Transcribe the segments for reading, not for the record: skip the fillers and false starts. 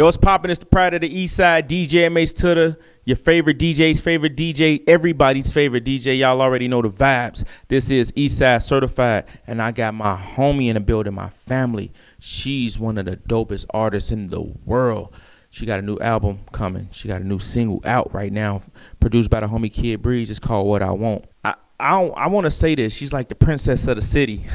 Yo, what's poppin'? It's the pride of the East Side, DJ MH Tutter, your favorite DJ's favorite DJ, everybody's favorite DJ. Y'all already know the vibes. This is East Side Certified, and I got my homie in the building, my family. She's one of the dopest artists in the world. She got a new album coming. She got a new single out right now, produced by the homie Kid Breeze. It's called What I Want. I want to say this. She's like the princess of the city.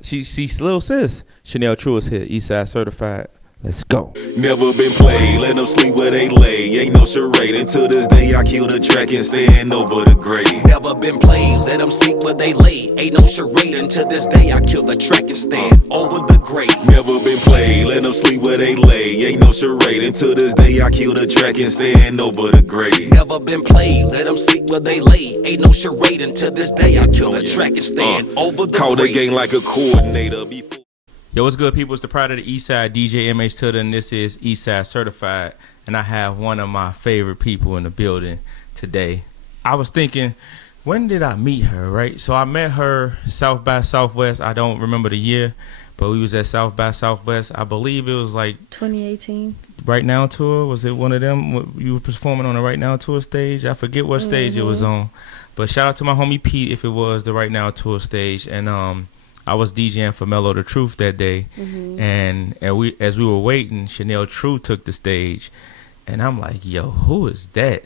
She's little sis. Chanelle True is here, East Side Certified. Let's go. Never been played, let them sleep where they lay. Ain't no charade. Until this day, I kill the track and stand over the grave. Never been played, let them sleep where they lay. Ain't no charade. Until this day, I kill the track and stand over the grave. Never been played, let them sleep where they lay. Ain't no charade. Until this day, I kill the track and stand over the grave. Never been played, let them sleep where they lay. Ain't no charade. Until this day, I kill the track and stand over the Call grave. the game like a coordinator before. Yo, what's good, people? It's the pride of the East Side, DJ MH Tutter, and this is East Side Certified. And I have one of my favorite people in the building today. I was thinking, when did I meet her, right? So I met her South by Southwest. I don't remember the year, but we was at South by Southwest. I believe it was like 2018. Right Now tour. Was it one of them? You were performing on the Right Now tour stage? I forget what stage it was on. But shout out to my homie Pete if it was the Right Now tour stage. And I was DJing for Mellow the Truth that day, and we, as we were waiting, Chanelle True took the stage, and I'm like, yo, who is that?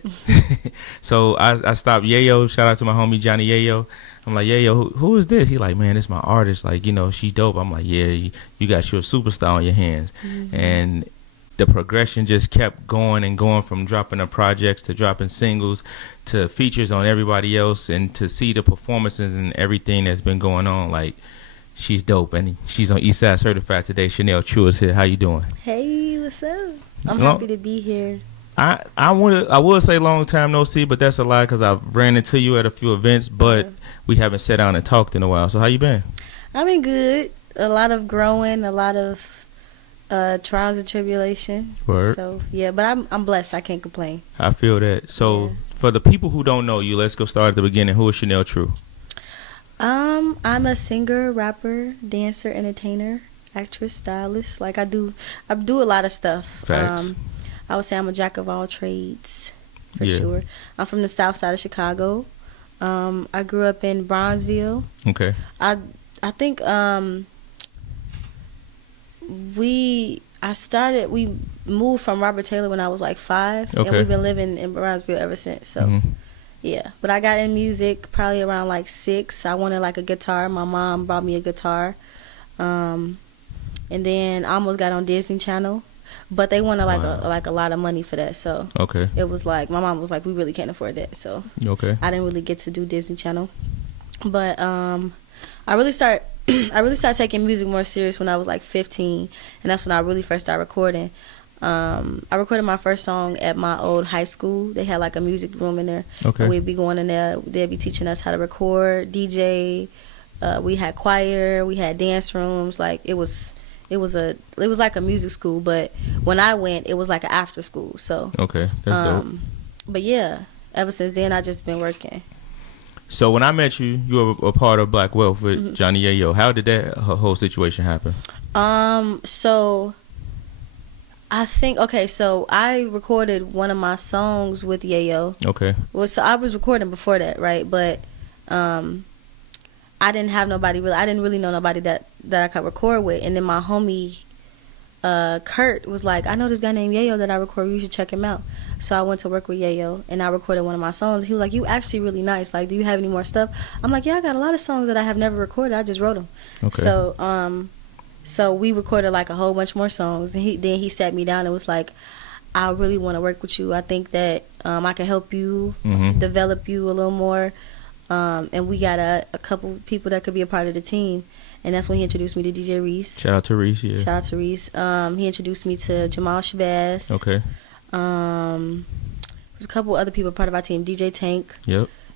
So I stopped Yayo. Shout out to my homie Johnny Yayo. I'm like, Yayo, who is this? He like, man, it's my artist. Like, you know, she dope. I'm like, yeah, you got your superstar on your hands. And the progression just kept going and going, from dropping the projects to dropping singles to features on everybody else, and to see the performances and everything that's been going on. Like, she's dope, and she's on East Side Certified today. Chanelle True is here. How you doing? Hey, what's up? I'm happy to be here. I would say long time no see, but that's a lie because I've ran into you at a few events, but we haven't sat down and talked in a while. So how you been? I've been good. A lot of growing, a lot of trials and tribulation. Word. So yeah, but I'm blessed. I can't complain. I feel that. So for the people who don't know you, let's go start at the beginning. Who is Chanelle True? I'm a singer, rapper, dancer, entertainer, actress, stylist. Like I do a lot of stuff. Facts. I would say I'm a jack of all trades, for sure. I'm from the south side of Chicago. I grew up in Bronzeville. Okay. I think we moved from Robert Taylor when I was like 5, and we've been living in Bronzeville ever since. So. Yeah, but I got in music probably around like 6. I wanted like a guitar. My mom bought me a guitar, and then I almost got on Disney Channel, but they wanted like a lot of money for that. So it was like my mom was like, we really can't afford that. So I didn't really get to do Disney Channel, but I really started taking music more serious when I was like 15, and that's when I really first started recording. I recorded my first song at my old high school. They had like a music room in there. And we'd be going in there. They'd be teaching us how to record, DJ. We had choir. We had dance rooms. Like it was like a music school. But when I went, it was like an after school. So that's dope. But yeah, ever since then I just been working. So when I met you, you were a part of Black Wealth with Johnny Yayo. How did that whole situation happen? So I think, so I recorded one of my songs with Yayo. Well, so I was recording before that, right? But I didn't have nobody I didn't really know nobody that I could record with. And then my homie Kurt was like, I know this guy named Yayo that I record. You should check him out. So I went to work with Yayo, and I recorded one of my songs. He was like, you actually really nice. Like, do you have any more stuff? I'm like, yeah, I got a lot of songs that I have never recorded. I just wrote them. So we recorded like a whole bunch more songs, and then he sat me down and was like, I really want to work with you. I think that I can help you develop you a little more, and we got a couple people that could be a part of the team. And that's when he introduced me to DJ Reese. Shout out to Reese, yeah. Shout out to Reese. He introduced me to Jamal Shabazz. There's a couple other people part of our team. DJ Tank.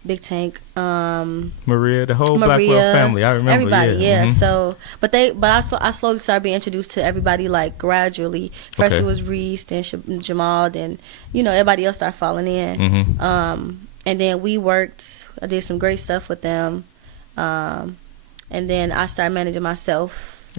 Big Tank, Maria, the whole Black Wealth family. I remember everybody. So, but I slowly started being introduced to everybody like gradually. First it was Reese, then Jamal, then everybody else started falling in. And then we worked. I did some great stuff with them, and then I started managing myself.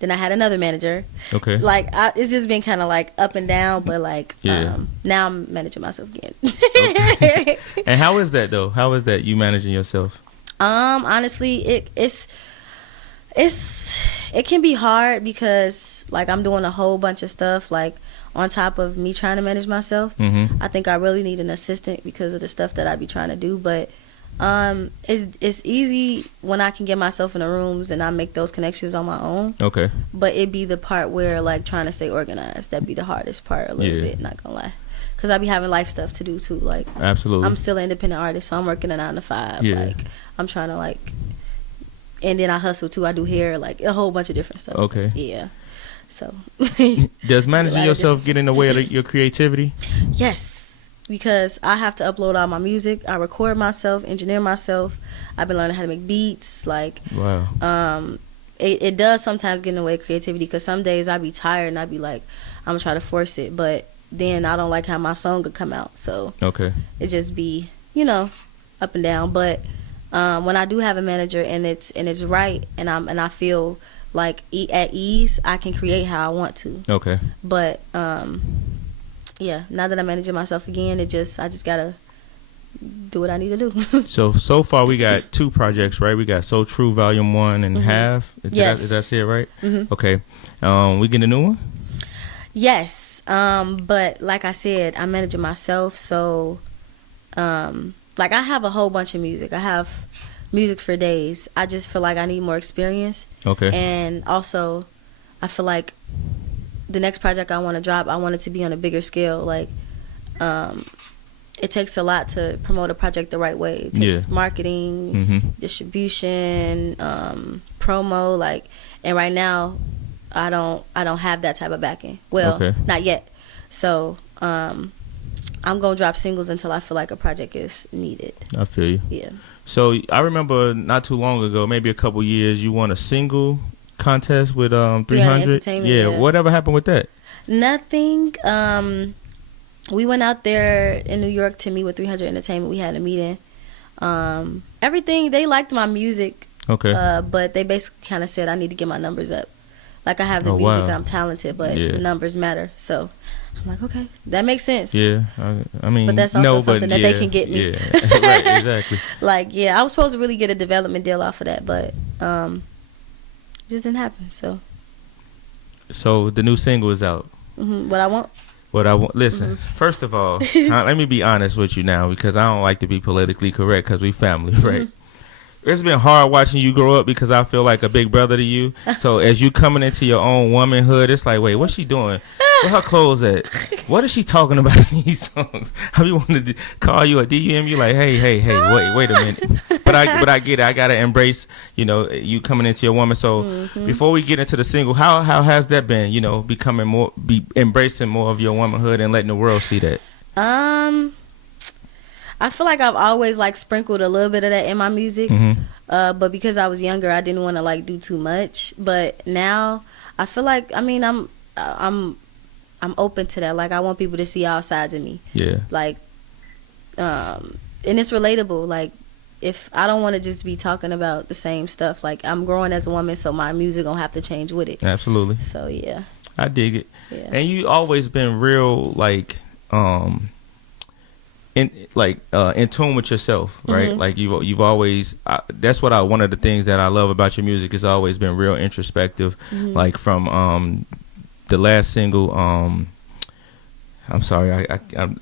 Then I had another manager. Okay. Like it's just been kind of like up and down, but like now I'm managing myself again. Okay. And how is that though? How is that you managing yourself? Honestly, it can be hard because like I'm doing a whole bunch of stuff like on top of me trying to manage myself. I think I really need an assistant because of the stuff that I be trying to do, but it's easy when I can get myself in the rooms and I make those connections on my own. Okay. But it be the part where like trying to stay organized, that'd be the hardest part a little bit, not gonna lie. Cause I be having life stuff to do too. Like absolutely, I'm still an independent artist, so I'm working a 9 to 5. Yeah. Like I'm trying to like, and then I hustle too. I do hair, like a whole bunch of different stuff. Okay. So, yeah. So. Does managing yourself get in the way of your creativity? Yes, because I have to upload all my music. I record myself, engineer myself. I've been learning how to make beats. Like wow. It does sometimes get in the way of creativity because some days I be tired and I be like, I'm gonna try to force it, but then I don't like how my song could come out. So okay, it just be up and down. But when I do have a manager and it's right and I feel like at ease, I can create how I want to. Okay. But yeah, now that I'm managing myself again, I just gotta do what I need to do. so far we got 2 projects, right? We got So True Volume 1 and Half. Did I say it right? Okay. We get a new one? Yes. But like I said, I'm managing myself, so like I have a whole bunch of music. I have music for days. I just feel like I need more experience. Okay. And also I feel like the next project I want to drop, I want it to be on a bigger scale. Like it takes a lot to promote a project the right way. It takes marketing, distribution, promo, like, and right now I don't have that type of backing. Well, not yet. So I'm gonna drop singles until I feel like a project is needed. I feel you. Yeah. So I remember not too long ago, maybe a couple years, you won a single contest with 300. Yeah. Whatever happened with that? Nothing. We went out there in New York to meet with 300 Entertainment. We had a meeting. Everything, they liked my music. Okay. But they basically kind of said I need to get my numbers up. Like I have the music, I'm talented, but the numbers matter. So I'm like, okay, that makes sense. Yeah, I mean, but that's also something that they can get me. Yeah, right, exactly. Like, yeah, I was supposed to really get a development deal off of that, but it just didn't happen. So the new single is out. What I want. Listen, first of all, let me be honest with you now because I don't like to be politically correct because we family, right? It's been hard watching you grow up because I feel like a big brother to you. So as you coming into your own womanhood, it's like, wait, what's she doing? Where her clothes at? What is she talking about in these songs? I be wanting to call you a DM. You like, hey, wait a minute. But I get it. I gotta embrace, you coming into your woman. So before we get into the single, how has that been? Embracing more of your womanhood and letting the world see that. I feel like I've always like sprinkled a little bit of that in my music, but because I was younger, I didn't want to like do too much. But now I feel like I'm open to that. Like I want people to see all sides of me. Yeah. Like, and it's relatable. Like if I don't want to just be talking about the same stuff, like I'm growing as a woman, so my music gonna have to change with it. Absolutely. So yeah. I dig it. Yeah. And you always been real like in tune with yourself, right? Like you've always that's what one of the things that I love about your music is always been real introspective. Like from the last single, I'm sorry,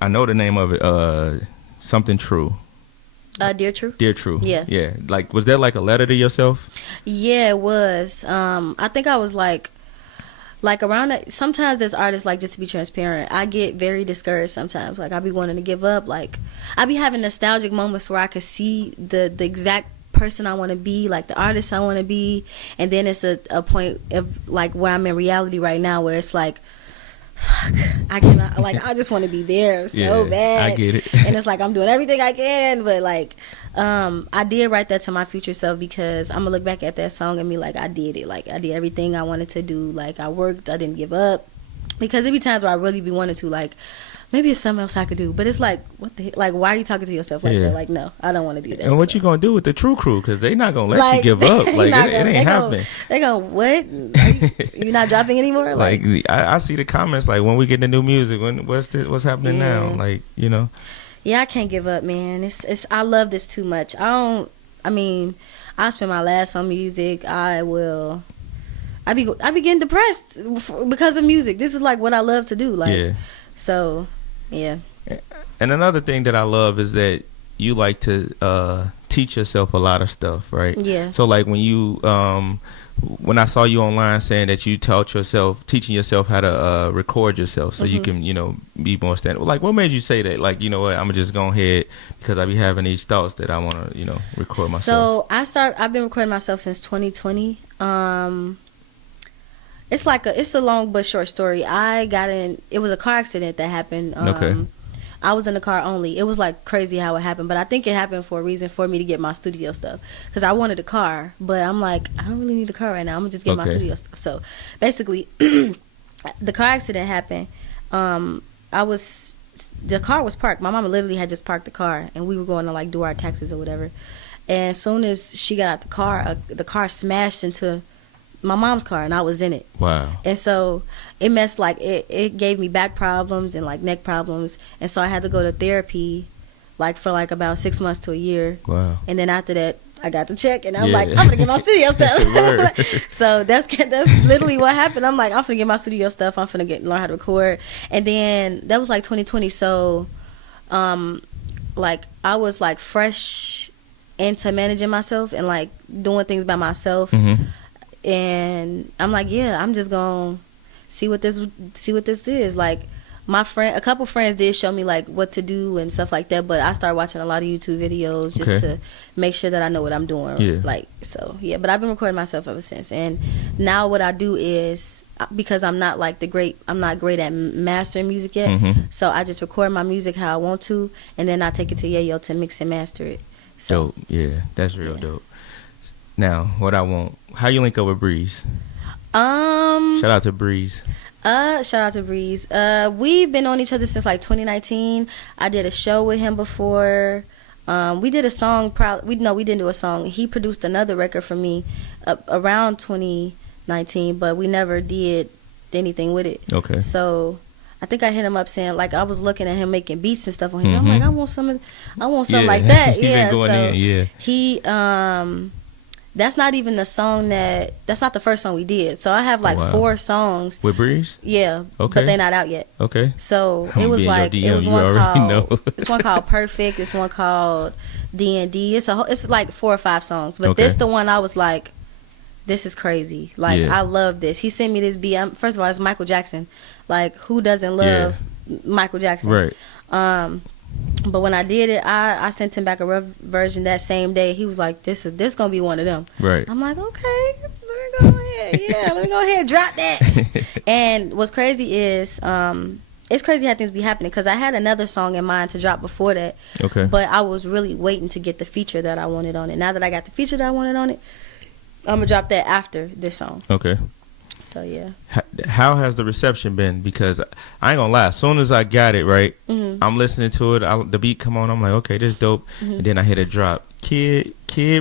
I know the name of it, Something True. Dear True. Dear True. Yeah. Like was that like a letter to yourself? Yeah, it was. I think I was like around that, sometimes as artists, like just to be transparent, I get very discouraged sometimes. Like I be wanting to give up. Like I be having nostalgic moments where I could see the exact person I want to be, like the artist I want to be, and then it's a point of like where I'm in reality right now where it's like, fuck, I cannot, like I just want to be there so bad. I get it. And it's like I'm doing everything I can, but like I did write that to my future self because I'm gonna look back at that song and be like, I did it. Like I did everything I wanted to do. Like I worked, I didn't give up. Because there be times where I really be wanting to, like, maybe it's something else I could do. But it's like, what the heck? Like, why are you talking to yourself like that? Like, no, I don't want to do that. And what you gonna do with the true crew? Because they not gonna let you give up. Like, it ain't happening. They go, what? You're not dropping anymore? Like I see the comments like, when we get the new music, what's happening now? Like, you know. Yeah, I can't give up, man. It's I love this too much. I spend my last on music. I be getting depressed because of music. This is like what I love to do. Like, so, yeah. And another thing that I love is that you like to teach yourself a lot of stuff, right? Yeah. So like when you when I saw you online saying that you teaching yourself how to record yourself so you can, you know, be more standard. Like, what made you say that? Like, you know what, I'm gonna just go ahead because I be having these thoughts that I want to, you know, record myself. So I've been recording myself since 2020. It's a long but short story. It was a car accident that happened. I was in the car only. It was like crazy how it happened, but I think it happened for a reason for me to get my studio stuff. Because I wanted a car, but I'm like, I don't really need a car right now. I'm gonna just get my studio stuff. So basically, the car accident happened. The car was parked. My mama literally had just parked the car, and we were going to like do our taxes or whatever. And as soon as she got out the car smashed into my mom's car, and I was in it. Wow. And so it messed, like, it gave me back problems and like neck problems, and so I had to go to therapy like for like about 6 months to a year. Wow. And then after that I got the check, and I'm like, I'm gonna get my studio stuff. So that's literally what happened. I'm like, I'm gonna get my studio stuff, I'm gonna learn how to record. And then that was like 2020. So like I was like fresh into managing myself and like doing things by myself. And I'm like, yeah, I'm just gonna see what this is. Like, a couple friends did show me like what to do and stuff like that, but I started watching a lot of YouTube videos just to make sure that I know what I'm doing. Yeah. Like, so yeah, but I've been recording myself ever since. And now what I do is, because I'm not great at mastering music yet, so I just record my music how I want to, and then I take it to Yayo to mix and master it. So, dope. Yeah, that's real dope. Now, how you link up with Breeze? Shout out to Breeze. Shout out to Breeze. We've been on each other since like 2019. I did a show with him before. We did a song. We didn't do a song. He produced another record for me around 2019, but we never did anything with it. Okay. So I think I hit him up saying, like, I was looking at him making beats and stuff on his. I'm like, I want something like that. Yeah. He that's not even the song that's not the first song we did. So I have like 4 songs with Breeze. Yeah, okay, but they're not out yet. Okay. So it was like it's one called Perfect. It's one called D&D. It's like 4 or 5 songs. But this the one I was like, this is crazy. Like, I love this. He sent me this beat. First of all, it's Michael Jackson. Like, who doesn't love Michael Jackson? Right. But when I did it, I sent him back a rough version that same day. He was like, this gonna be one of them. Right. I'm like, okay, let me go ahead. Yeah, let me go ahead and drop that. And what's crazy is, it's crazy how things be happening, because I had another song in mind to drop before that. Okay. But I was really waiting to get the feature that I wanted on it. Now that I got the feature that I wanted on it, I'm gonna drop that after this song. Okay. So yeah. How has the reception been? Because I ain't gonna lie, as soon as I got it right, I'm listening to it. The beat come on, I'm like, okay, this dope. And then I hit a drop, Kid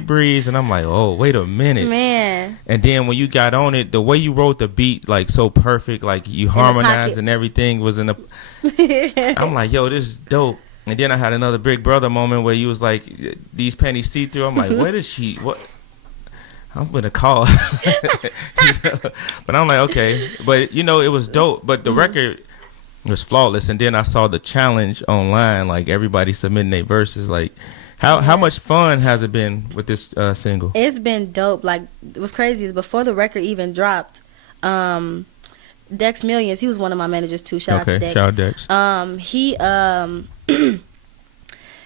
Breeze, and I'm like, oh, wait a minute, man. And then when you got on it, the way you wrote the beat, like, so perfect, like you harmonized and everything was in the. I'm like, yo, this is dope. And then I had another Big Brother moment where you was like, these panties see through. I'm like, where is she? What? I'm gonna call. But I'm like, okay. But it was dope. But the record was flawless. And then I saw the challenge online, like everybody submitting their verses. Like, how much fun has it been with this single? It's been dope. Like, what's crazy is before the record even dropped, Dex Millions, he was one of my managers too. Shout out to Dex. Shout out Dex.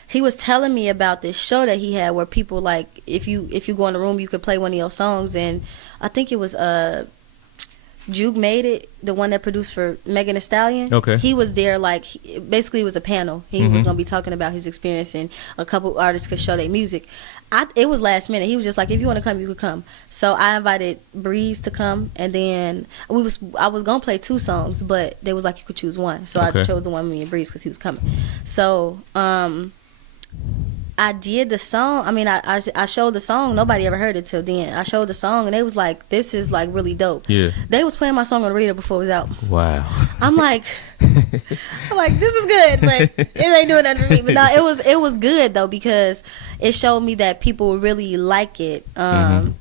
He was telling me about this show that he had where people, like, if you go in the room, you could play one of your songs. And I think it was Juke Made It, the one that produced for Megan Thee Stallion. Okay. He was there, like, basically it was a panel. He was going to be talking about his experience, and a couple artists could show their music. It was last minute. He was just like, if you want to come, you could come. So I invited Breeze to come, and then I was going to play 2 songs, but they was like, you could choose one. So I chose the one with me and Breeze because he was coming. So I did the song. I mean, I showed the song. Nobody ever heard it till then. I showed the song, and they was like, this is, like, really dope. Yeah. They was playing my song on the radio before it was out. Wow. I'm like, this is good, but it ain't doing nothing for me. But no, it was good, though, because it showed me that people really like it. And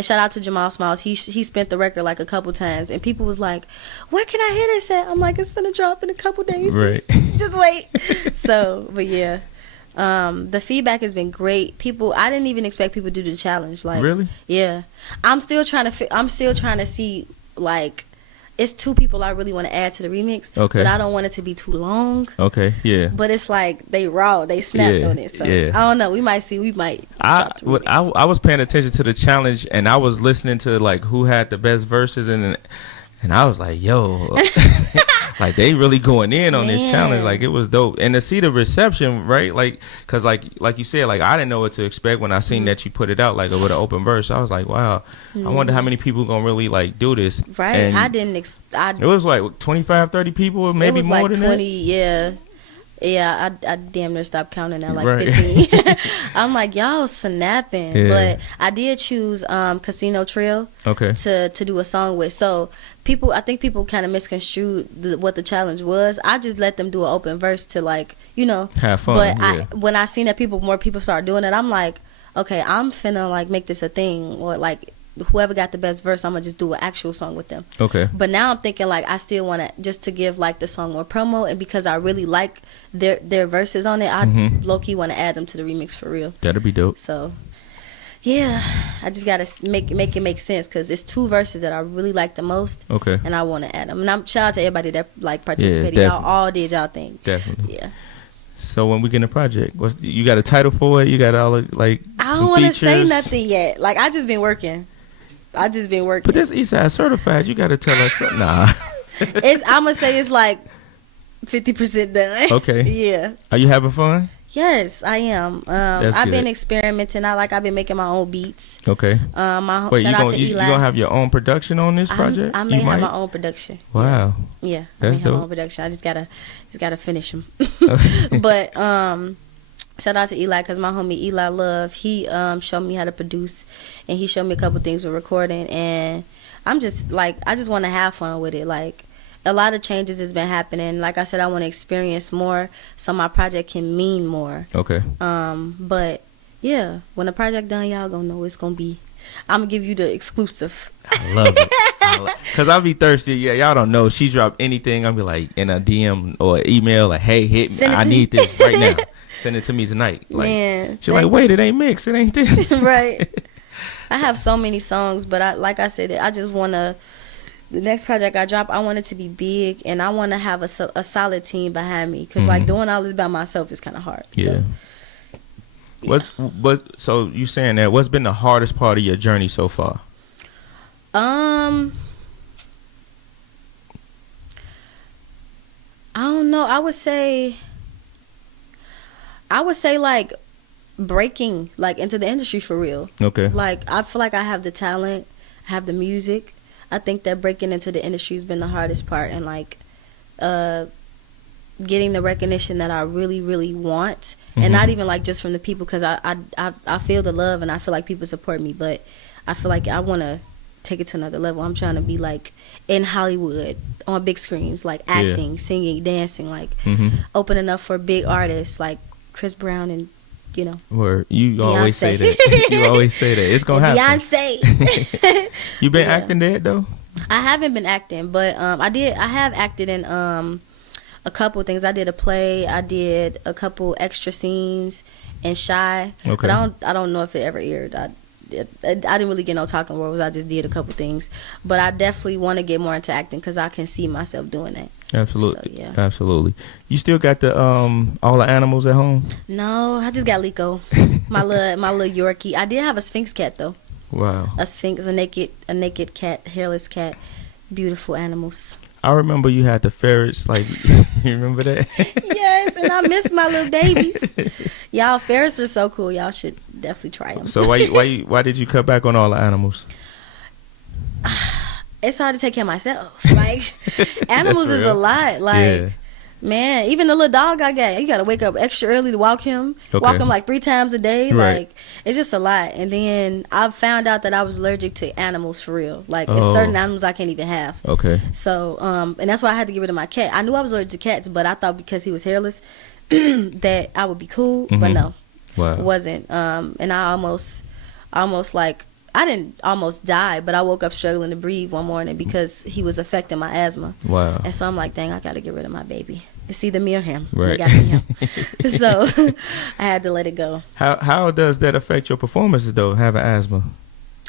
shout out to Jamal Smiles. He spent the record like a couple times, and people was like, where can I hear this at? I'm like, it's finna drop in a couple days. Right. Just wait. So, but yeah. The feedback has been great. I didn't even expect people to do the challenge. Like, really? Yeah. I'm still trying to see, like, it's 2 people I really want to add to the remix. Okay. But I don't want it to be too long. Okay. Yeah. But it's like they snapped on it. So I don't know. We might see. I was paying attention to the challenge, and I was listening to, like, who had the best verses, and I was like, yo. Like, they really going in on this challenge. Like, it was dope. And to see the reception, right? Like, because, like you said, like, I didn't know what to expect when I seen that you put it out, like, with an open verse. I was like, wow, I wonder how many people going to really, like, do this. Right. And I didn't. It was, like, 25, 30 people, maybe more like than 20, that? Yeah. Yeah, I damn near stopped counting at like 15. I'm like, y'all snapping. Yeah. But I did choose Casino Trill to do a song with. So I think people kind of misconstrued what the challenge was. I just let them do an open verse to, like, have fun. But when I seen that more people start doing it, I'm like, okay, I'm finna, like, make this a thing, or, like, whoever got the best verse, I'm gonna just do an actual song with them. Okay. But now I'm thinking, like, I still want to just to give, like, the song more promo, and because I really like their verses on it, I low key want to add them to the remix for real. That'd be dope. So yeah, I just gotta make it make sense, because it's 2 verses that I really like the most. Okay. And I want to add them. And shout out to everybody that, like, participated. Yeah, y'all all did y'all thing. Definitely. Yeah. So when we get a project, you got a title for it? You got all, like, I don't want to say nothing yet. Like, I just been working. But this Eastside Certified, you got to tell us something. Nah. I'm going to say it's like 50% done. Okay. Yeah. Are you having fun? Yes, I am. I've been experimenting. I've been making my own beats. Okay. Wait, shout out to Eli. You gonna have your own production on this project? I may have my own production. Wow. Yeah. That's dope. My own production. I just gotta finish them. But shout out to Eli, because my homie Eli Love, he showed me how to produce, and he showed me a couple things with recording, and I'm just like, I just want to have fun with it. Like, a lot of changes has been happening. Like I said, I want to experience more so my project can mean more. Okay. But yeah, when the project done, y'all gonna know it's gonna be. I'm gonna give you the exclusive. I love it. Cause I'll be thirsty. Yeah, y'all don't know. She drop anything, I'll be like in a DM or email, like, hey, hit me. I need this right now. Send it to me tonight. Like, man, she's like, wait, it ain't mixed. It ain't this. Right. I have so many songs, but like I said, I just wanna. The next project I drop, I want it to be big, and I want to have a solid team behind me, because like doing all this by myself is kind of hard. Yeah. So, yeah. So you saying that? What's been the hardest part of your journey so far? I don't know. I would say like breaking like into the industry for real. Okay. Like, I feel like I have the talent, I have the music. I think that breaking into the industry has been the hardest part, and like getting the recognition that I really, really want, and not even like just from the people, because I feel the love and I feel like people support me, but I feel like I want to take it to another level. I'm trying to be like in Hollywood on big screens, like acting, singing, dancing, like opening up for big artists like Chris Brown and Where you Beyonce. Always say that. You always say that. It's gonna happen. Beyonce. You been acting that though? I haven't been acting, but I have acted in a couple things. I did a play. I did a couple extra scenes in Shy. Okay. But I don't know if it ever aired. I didn't really get no talking roles. I just did a couple things. But I definitely want to get more into acting, because I can see myself doing that. Absolutely. So, yeah. Absolutely. You still got the all the animals at home? No, I just got Lico. my little Yorkie. I did have a Sphinx cat though. Wow. A Sphinx, a naked cat, hairless cat. beautiful animals. I remember you had the ferrets. Like, you remember that? Yes, and I miss my little babies. Y'all, ferrets are so cool. Y'all should definitely try them. So why did you cut back on all the animals? It's hard to take care of myself. Like, animals is a lot. Like, man, even the little dog I got, you got to wake up extra early to walk him. Okay. Walk him like 3 times a day. Right. Like, it's just a lot. And then I found out that I was allergic to animals for real. Like, it's certain animals I can't even have. Okay. So, and that's why I had to get rid of my cat. I knew I was allergic to cats, but I thought because he was hairless that I would be cool. But no, it wasn't. And I almost like, I didn't almost die, but I woke up struggling to breathe one morning because he was affecting my asthma. Wow. And so I'm like, dang, I got to get rid of my baby. It's either me or him. Right. It got to be him. So I had to let it go. How does that affect your performances, though, having asthma?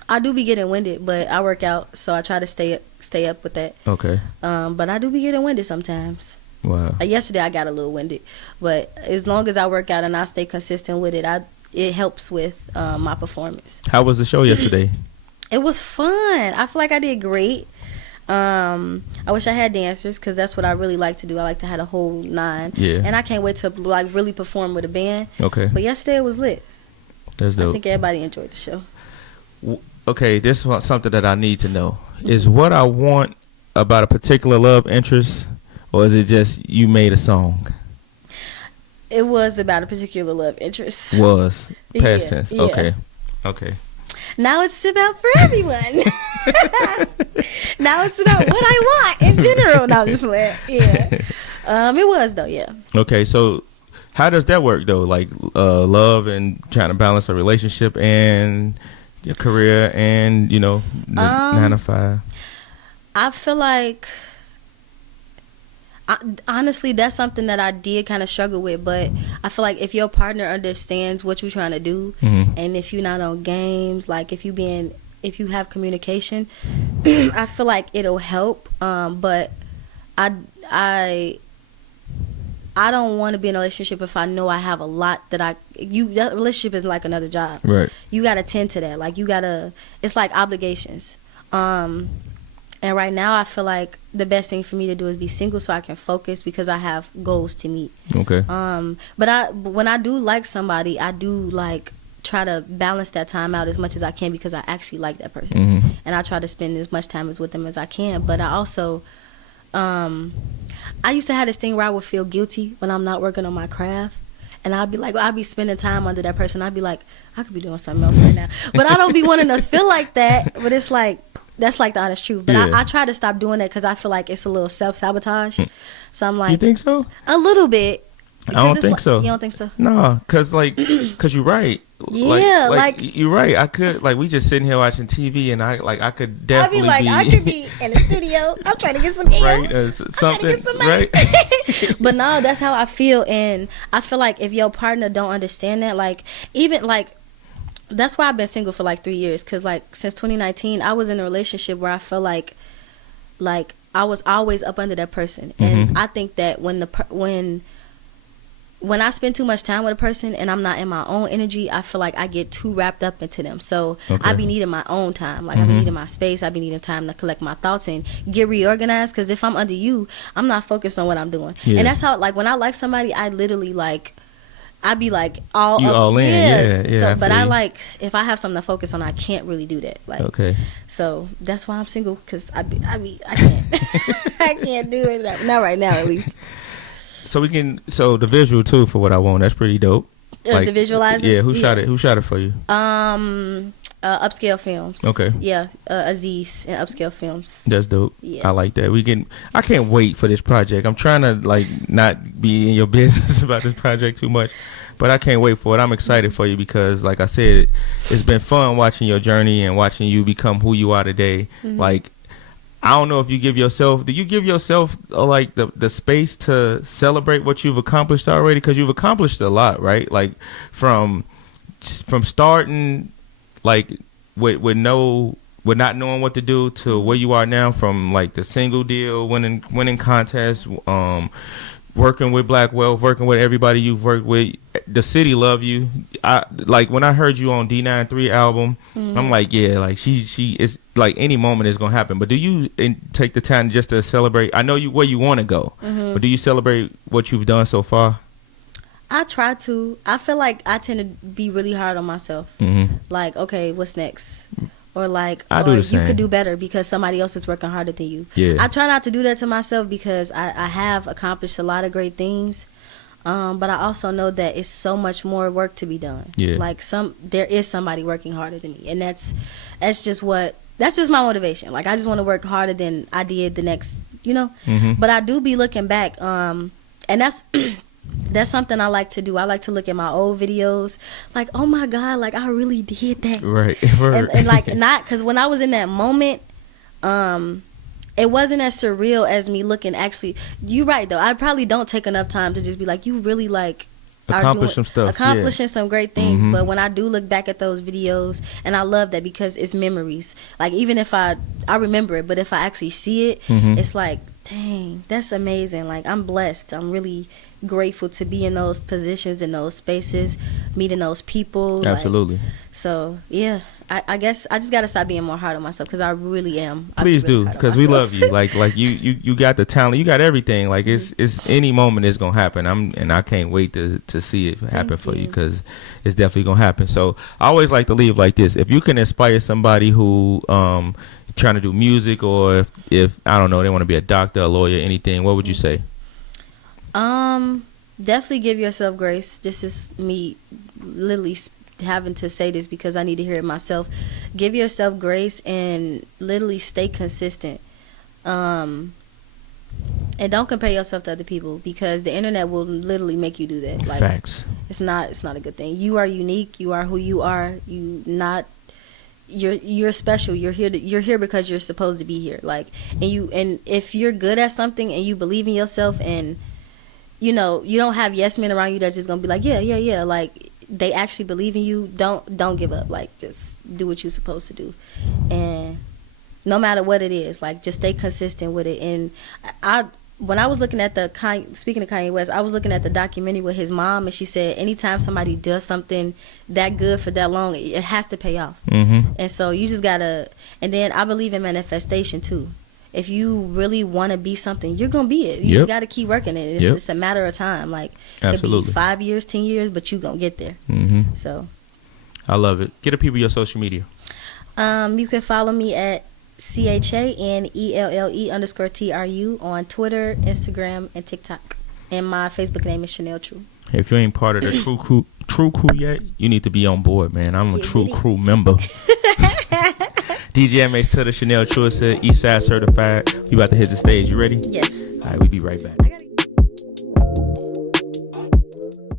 I do be getting winded, but I work out, so I try to stay up with that. Okay. But I do be getting winded sometimes. Wow. Yesterday I got a little winded, but as long as I work out and I stay consistent with it, it helps with my performance. How was the show yesterday? It was fun. I feel like I did great. I wish I had dancers because that's what I really like to do. I like to have a whole 9. Yeah. And I can't wait to like really perform with a band. Okay. But yesterday it was lit. That's dope. I think everybody enjoyed the show. Okay, this is something that I need to know. Is what I want about a particular love interest, or is it just you made a song? It was about a particular love interest. Was. Past tense. Yeah. Okay. Now it's about for everyone. Now it's about what I want in general. No, I'm just playing. Yeah. It was though, yeah. Okay, so how does that work though? Like love and trying to balance a relationship and your career and, 9 to 5. I feel like honestly, that's something that I did kind of struggle with, but I feel like if your partner understands what you're trying to do, and if you're not on games, like if you have communication, I feel like it'll help. But I don't want to be in a relationship if I know I have a lot that relationship is like another job. Right. You got to tend to that. Like it's like obligations. And right now, I feel like the best thing for me to do is be single so I can focus because I have goals to meet. Okay. But when I do like somebody, I do like try to balance that time out as much as I can because I actually like that person, and I try to spend as much time with them as I can. But I also, I used to have this thing where I would feel guilty when I'm not working on my craft. And I'd be spending time under that person. I'd be like, I could be doing something else right now. But I don't be wanting to feel like that. But it's like, that's like the honest truth. But I try to stop doing that because I feel like it's a little self-sabotage. So I'm like... You think so? A little bit. I don't think so. You don't think so? No, because you're right. Yeah, like you're right. I could, we just sitting here watching TV and I could definitely I could be in the studio. I'm trying to get some right, something, right? But no, that's how I feel. And I feel like if your partner don't understand that, like, even like, that's why I've been single for like 3 years, because like since 2019 I was in a relationship where I felt like I was always up under that person, and I think that when I spend too much time with a person and I'm not in my own energy, I feel like I get too wrapped up into them. So I be needing my own time. Like I be needing my space. I be needing time to collect my thoughts and get reorganized. Because if I'm under you, I'm not focused on what I'm doing. Yeah. And that's how, like, when I like somebody, I literally like, I be like all in. Yes. Yeah. So, but I like, if I have something to focus on, I can't really do that. Like, okay. So that's why I'm single, because I can't I can't do it. Not right now, at least. So the visual too for what I want. That's pretty dope. The visualizer. Yeah. Who shot it? Who shot it for you? Upscale Films. Okay. Yeah. Aziz and Upscale Films. That's dope. Yeah. I like that. I can't wait for this project. I'm trying to not be in your business about this project too much, but I can't wait for it. I'm excited for you because, like I said, it's been fun watching your journey and watching you become who you are today. Like, I don't know if do you give yourself the space to celebrate what you've accomplished already? Because you've accomplished a lot, right? Like from starting with not knowing what to do to where you are now, from like the single deal, winning contests, working with Black Wealth, working with everybody you've worked with. The city love you. Like when I heard you on D93 album, I'm like, yeah, like she is like any moment is gonna happen. But do you take the time just to celebrate? I know you where you want to go, but do you celebrate what you've done so far? I try to. I feel like I tend to be really hard on myself. Like, okay, what's next? Or like, you could do better because somebody else is working harder than you. Yeah. I try not to do that to myself because I have accomplished a lot of great things. But I also know that it's so much more work to be done. Yeah. Like there is somebody working harder than me. And that's just my motivation. Like I just want to work harder than I did the next, But I do be looking back. And that's that's something I like to do. I like to look at my old videos, like, oh my God, like I really did that. Right. And like not because when I was in that moment, it wasn't as surreal as me looking. Actually, you're right though. I probably don't take enough time to just be like, you really like accomplishing some great things. But when I do look back at those videos, and I love that because it's memories. Like even if I remember it, but if I actually see it, it's like, dang, that's amazing. Like I'm blessed. I'm really grateful to be in those positions, in those spaces, meeting those people. Absolutely. Like, so yeah, I guess I just gotta stop being more hard on myself because I really am. Please do, because we love you. Like you got the talent, you got everything. Like it's any moment it's gonna happen. I can't wait to see it happen for you because it's definitely gonna happen. So I always like to leave like this: if you can inspire somebody who trying to do music, or if I don't know, they want to be a doctor, a lawyer, anything, what would you say? Definitely give yourself grace. This is me literally having to say this because I need to hear it myself. Give yourself grace and literally stay consistent. And don't compare yourself to other people because the internet will literally make you do that. Like, facts. It's not a good thing. You are unique. You are who you are. You're special. You're here because you're supposed to be here. Like, and if you're good at something and you believe in yourself and you don't have yes men around you that's just gonna be like, yeah. Like they actually believe in you. Don't give up. Like just do what you're supposed to do, and no matter what it is, like just stay consistent with it. And when I was looking at speaking of Kanye West, I was looking at the documentary with his mom, and she said anytime somebody does something that good for that long, it has to pay off. And so you just gotta. And then I believe in manifestation too. If you really want to be something, you're going to be it. You just got to keep working it. It's a matter of time. Like, it could be 5 years, 10 years, but you're going to get there. So, I love it. Get the people your social media. You can follow me at CHANELLE_TRU on Twitter, Instagram, and TikTok. And my Facebook name is Chanelle True. If you ain't part of the True Crew yet, you need to be on board, man. I'm a True Crew member. DJ MH to the Chanelle True said Eastside Certified. We about to hit the stage. You ready? Yes. All right, we be right back.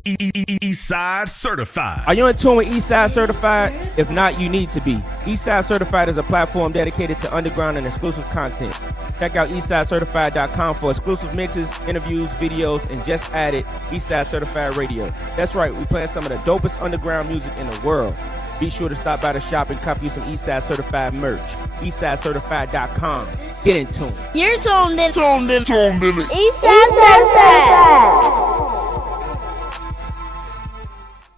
Eastside Certified. Are you in tune with Eastside Certified? If not, you need to be. Eastside Certified is a platform dedicated to underground and exclusive content. Check out eastsidecertified.com for exclusive mixes, interviews, videos, and just added Eastside Certified Radio. That's right, we play some of the dopest underground music in the world. Be sure to stop by the shop and copy some Eastside Certified merch. eastsidecertified.com. Get in tune. You're tuned in. Eastside Certified.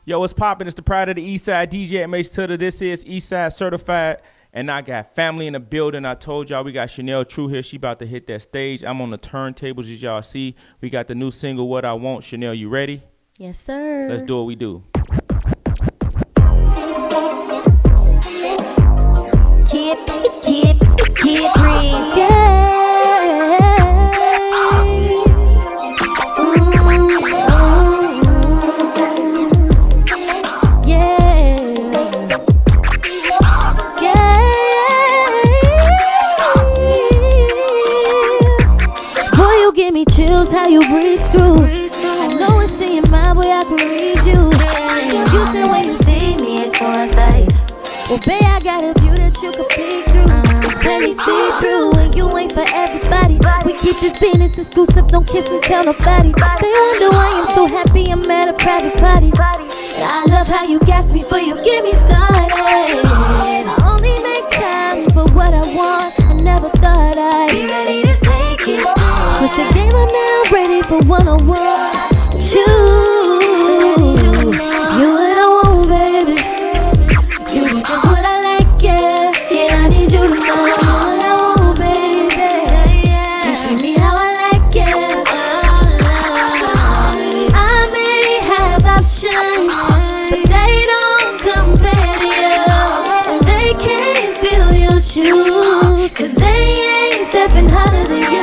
Yo, what's poppin'? It's the pride of the Eastside, DJ MH Tutter. This is Eastside Certified, and I got family in the building. I told y'all we got Chanelle True here. She about to hit that stage. I'm on the turntables, as y'all see. We got the new single, What I Want. Chanelle, you ready? Yes, sir. Let's do what we do. Keep breeze, give me chills, how you breeze through. I know it's in your mind, boy, I can read you. You said when you see me, it's foresight. Well, babe, I got a view that you can peek through. It's plenty see-through, and you ain't for everybody. We keep this business exclusive, don't kiss and tell nobody. They wonder why I'm so happy I'm at a private party. I love how you gas me before you get me started. I only make time for what I want. I never thought I'd be ready to take it. Switch the game, I'm now ready me for one-on-one. You what I want, baby. You do just what I like, yeah. Yeah, I need you to know what I want, baby. You treat me how I like, yeah. I may have options, but they don't compare to you. And they can't fill your shoes, 'cause they ain't stepping harder than you.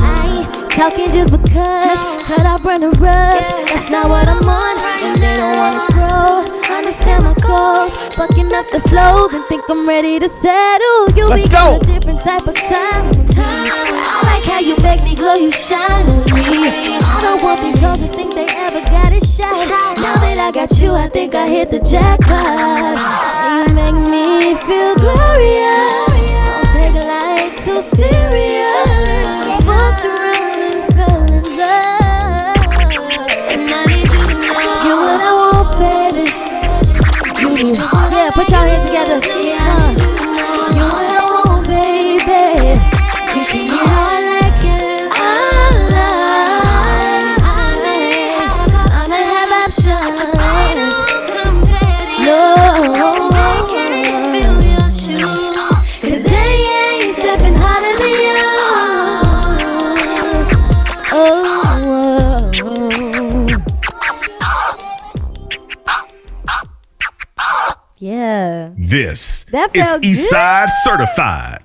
I ain't talking just because, cut out burn the rubs. That's not what I'm on, and they don't wanna grow. Understand my goals, fucking up the flow, then think I'm ready to settle. You Let's be go. a different type of time. I like how you make me glow, you shine on me. I don't want these hoes to think they ever got it shot. Now that I got you, I think I hit the jackpot. You make me feel glorious. Don't take life too serious. Fucked around and fell in love, and I need you to know you what I want, baby. Yeah, put your hands together. You what I want, baby. You treat me how I like it. I may have options. No, I can't feel your shoes, 'cause they ain't stepping harder than you. Oh. Yeah. This That is felt Eastside good. Certified.